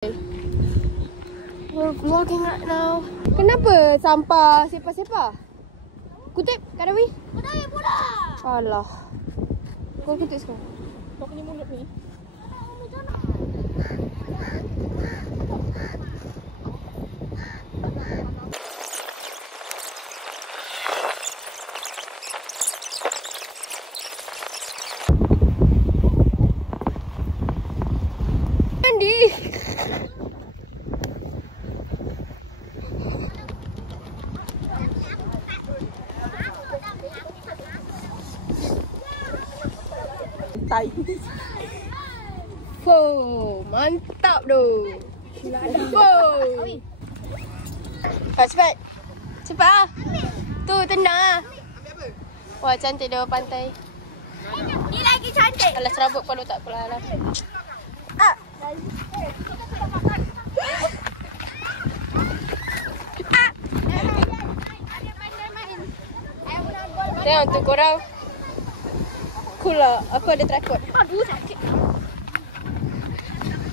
We're vlogging right now. Kenapa sampah sepah-sepah? Kutip, Kadawi? Kadawi pula. Alah. Kau kutip sekarang. Kau punya mulut ni. Mandi. Wow, mantap doh. Wow. Cepat. Cepat ah. Tu tendang ah. Wah, cantik dia pantai. Ni lagi cantik. Alah serabut kalau tak apalah lah. Ah. Tengok tu korang. Cool lah. Aku ada tripod. Aduh, sakit.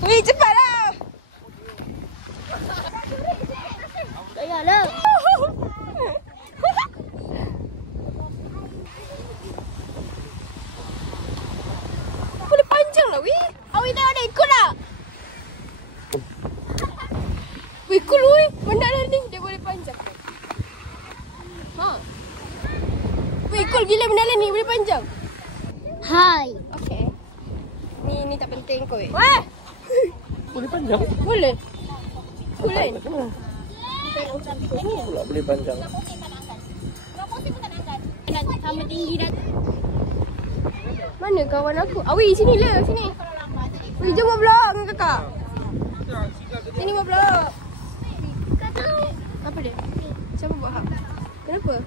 Weh, cepatlah. Sayanglah. Boleh panjang lah, weh. Awi tengok ni, ikut lah. Weh, cool weh. Benda lah ni. Dia boleh panjang. Ha. Weh, cool gila benda lah ni. Boleh panjang. Hai. Okay. Ni tak penting kot. Weh. Boleh panjang? Boleh. Boleh. Pula boleh panjang. Sama tinggi dah. Mana kawan aku? Awi, sini lah. Sini. Weh, jom buat vlog dengan kakak. Sini buat vlog. Apa dia? Siapa buat hak? Kenapa?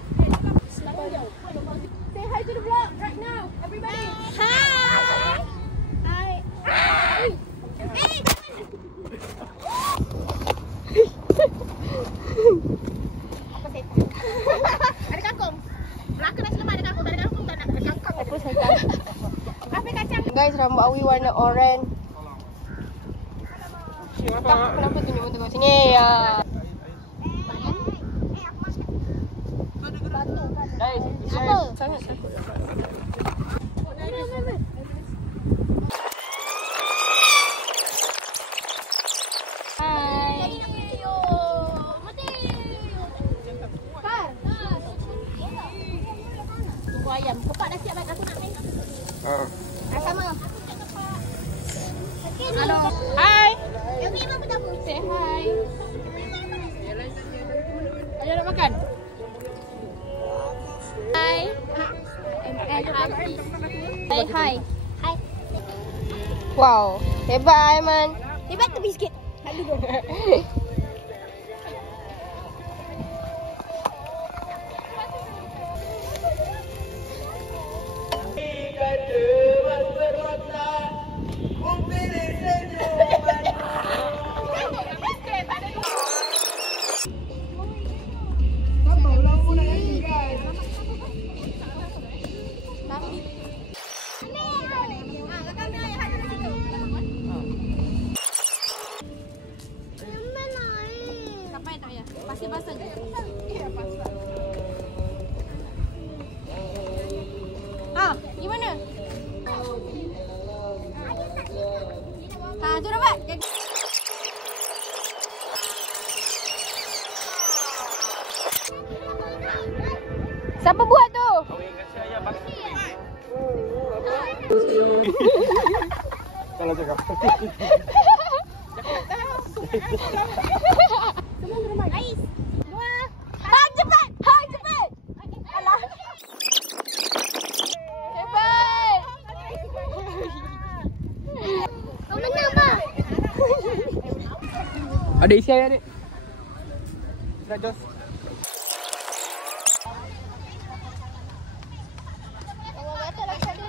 Say hi to the vlog right now, everybody. Hai. Hai. Hai. Ada kangkung. Belakang nasi lemak ada kangkung, tak ada kangkung, tak nak ada kangkung. Apa syaitan? Apa kacang? Guys, rambut Awi warna oranye. Kenapa tunjuk-tunjuk sini ya? Apa? Sangat takut. Hai. Tunggu ayam. Kepak dah siap aku nak main. Sama. Halo. Hai. Yang ni apa tahu? Say hi. Ayah nak makan? Hai. Hai. Hai. Hai. Wow, hebat Aiman. Hebat tepi sikit. Tak duduk. Pasir basah je. Ah, di mana? Tu dapat. Siapa buat tu? Kalau cakap. Ais. Dua. Ha, cepat! Ha, cepat! Alah. Hebat! Kau menang apa? Ada isi air adik. Nak Jos. Tengok mata lah kat dia.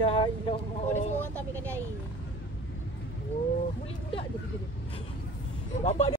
Ya ilah. Oh, dia semua orang tak ambilkan dia air. Oh. Mulik budak je kerja dia. Bapak dia